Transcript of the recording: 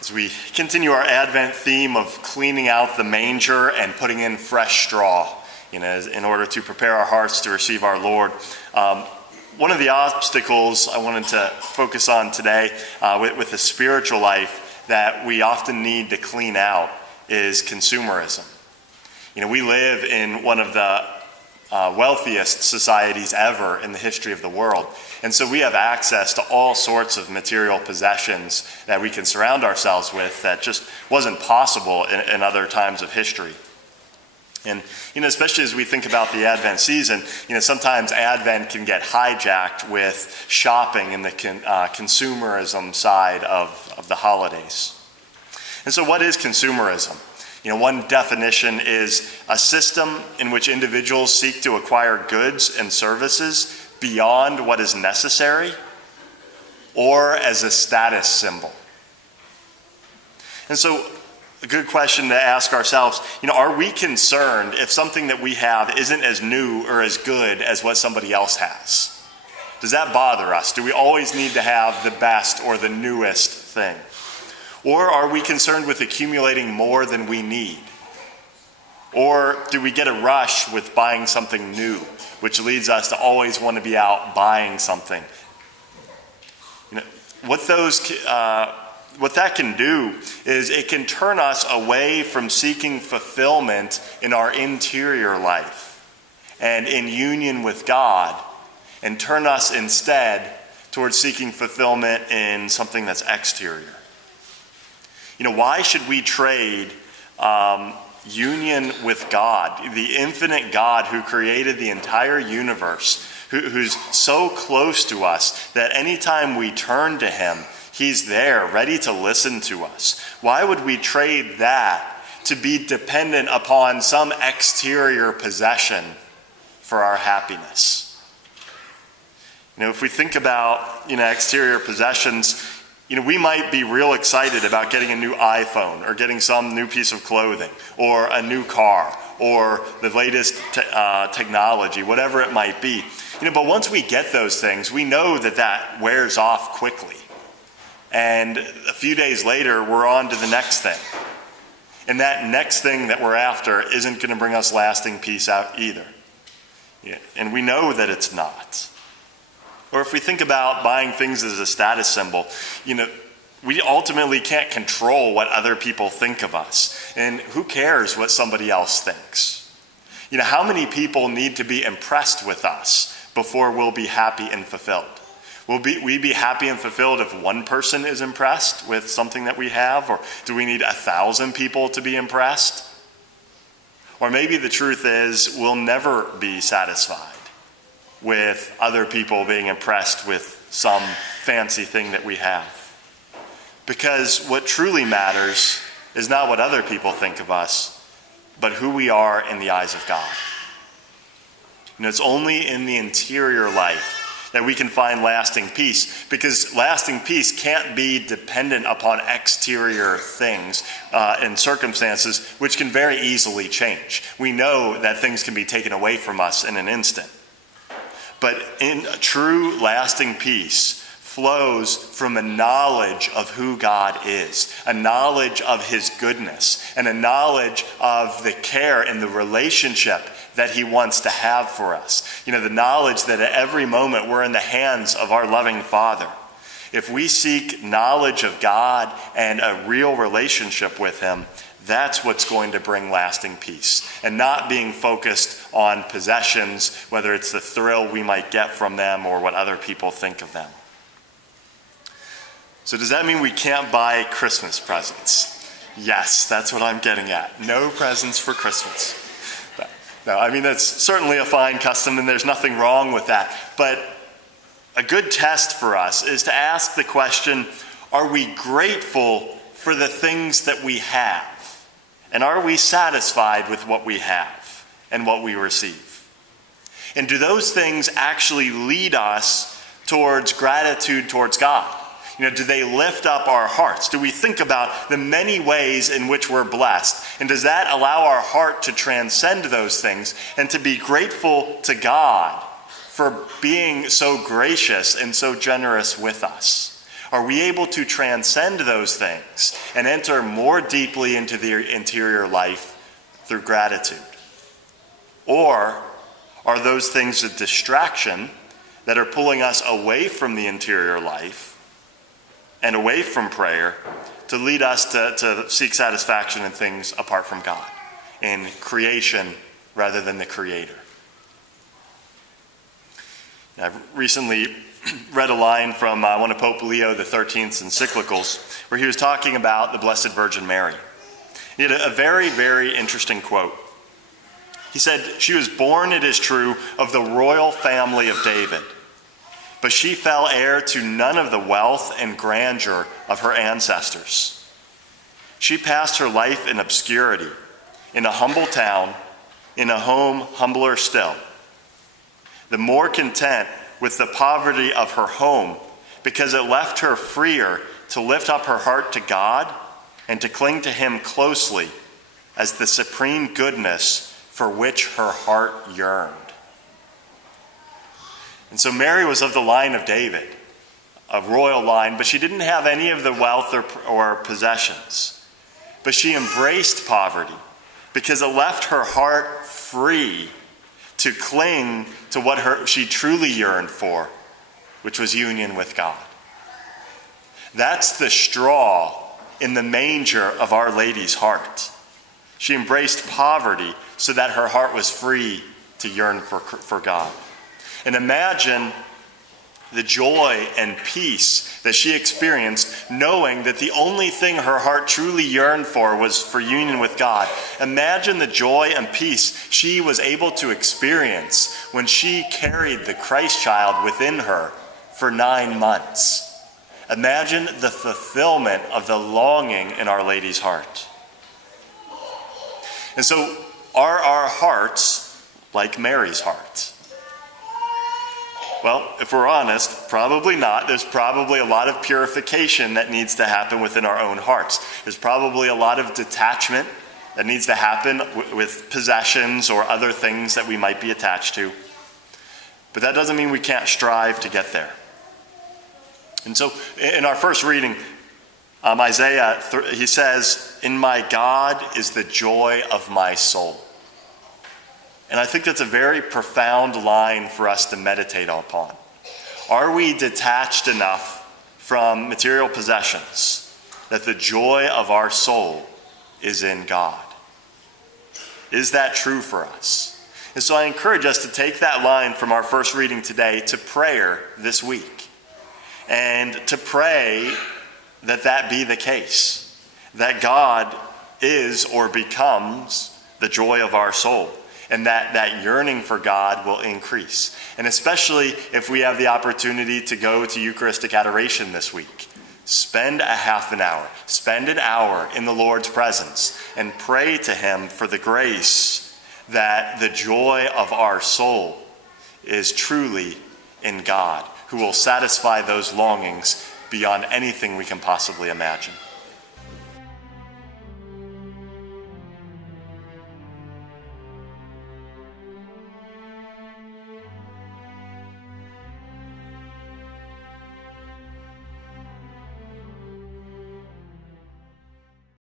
As we continue our Advent theme of cleaning out the manger and putting in fresh straw, in order to prepare our hearts to receive our Lord. One of the obstacles I wanted to focus on today with the spiritual life that we often need to clean out is consumerism. We live in one of the wealthiest societies ever in the history of the world. And so we have access to all sorts of material possessions that we can surround ourselves with that just wasn't possible in other times of history. And, especially as we think about the Advent season, sometimes Advent can get hijacked with shopping and the consumerism side of the holidays. And so what is consumerism? One definition is a system in which individuals seek to acquire goods and services beyond what is necessary or as a status symbol. And so a good question to ask ourselves, are we concerned if something that we have isn't as new or as good as what somebody else has? Does that bother us? Do we always need to have the best or the newest thing? Or are we concerned with accumulating more than we need? Or do we get a rush with buying something new, which leads us to always want to be out buying something? What that can do is it can turn us away from seeking fulfillment in our interior life and in union with God, and turn us instead towards seeking fulfillment in something that's exterior. Why should we trade union with God, the infinite God who created the entire universe, who's so close to us that anytime we turn to him, he's there, ready to listen to us? Why would we trade that to be dependent upon some exterior possession for our happiness? If we think about, exterior possessions, we might be real excited about getting a new iPhone or getting some new piece of clothing or a new car or the latest technology, whatever it might be. But once we get those things, we know that wears off quickly. And a few days later, we're on to the next thing. And that next thing that we're after isn't going to bring us lasting peace out either. And we know that it's not. Or if we think about buying things as a status symbol, we ultimately can't control what other people think of us. And who cares what somebody else thinks? How many people need to be impressed with us before we'll be happy and fulfilled? Will we be happy and fulfilled if one person is impressed with something that we have? Or do we need 1,000 people to be impressed? Or maybe the truth is we'll never be satisfied with other people being impressed with some fancy thing that we have. Because what truly matters is not what other people think of us, but who we are in the eyes of God. It's only in the interior life that we can find lasting peace, because lasting peace can't be dependent upon exterior things and circumstances, which can very easily change. We know that things can be taken away from us in an instant. But in true lasting peace flows from a knowledge of who God is, a knowledge of his goodness, and a knowledge of the care and the relationship that he wants to have for us. The knowledge that at every moment we're in the hands of our loving Father. If we seek knowledge of God and a real relationship with him, that's what's going to bring lasting peace, and not being focused on possessions, whether it's the thrill we might get from them or what other people think of them. So does that mean we can't buy Christmas presents? Yes, that's what I'm getting at. No presents for Christmas. No, that's certainly a fine custom, and there's nothing wrong with that. But a good test for us is to ask the question, are we grateful for the things that we have? And are we satisfied with what we have and what we receive? And do those things actually lead us towards gratitude towards God? Do they lift up our hearts? Do we think about the many ways in which we're blessed? And does that allow our heart to transcend those things and to be grateful to God for being so gracious and so generous with us? Are we able to transcend those things and enter more deeply into the interior life through gratitude? Or are those things a distraction that are pulling us away from the interior life and away from prayer to lead us to seek satisfaction in things apart from God, in creation rather than the Creator? I've recently read a line from one of Pope Leo XIII's encyclicals where he was talking about the Blessed Virgin Mary. He had a very, very interesting quote. He said, "She was born, it is true, of the royal family of David, but she fell heir to none of the wealth and grandeur of her ancestors. She passed her life in obscurity, in a humble town, in a home humbler still. The more content with the poverty of her home, because it left her freer to lift up her heart to God and to cling to him closely as the supreme goodness for which her heart yearned." And so Mary was of the line of David, a royal line, but she didn't have any of the wealth or possessions. But she embraced poverty because it left her heart free to cling to what she truly yearned for, which was union with God. That's the straw in the manger of Our Lady's heart. She embraced poverty so that her heart was free to yearn for God. And imagine the joy and peace that she experienced knowing that the only thing her heart truly yearned for was for union with God. Imagine the joy and peace she was able to experience when she carried the Christ child within her for 9 months. Imagine the fulfillment of the longing in Our Lady's heart. And so, are our hearts like Mary's heart? Well, if we're honest, probably not. There's probably a lot of purification that needs to happen within our own hearts. There's probably a lot of detachment that needs to happen with possessions or other things that we might be attached to. But that doesn't mean we can't strive to get there. And so in our first reading, Isaiah, he says, "In my God is the joy of my soul." And I think that's a very profound line for us to meditate upon. Are we detached enough from material possessions that the joy of our soul is in God? Is that true for us? And so I encourage us to take that line from our first reading today to prayer this week. And to pray that that be the case. That God is or becomes the joy of our soul. And that yearning for God will increase. And especially if we have the opportunity to go to Eucharistic adoration this week. Spend a half an hour, spend an hour in the Lord's presence and pray to him for the grace that the joy of our soul is truly in God, who will satisfy those longings beyond anything we can possibly imagine.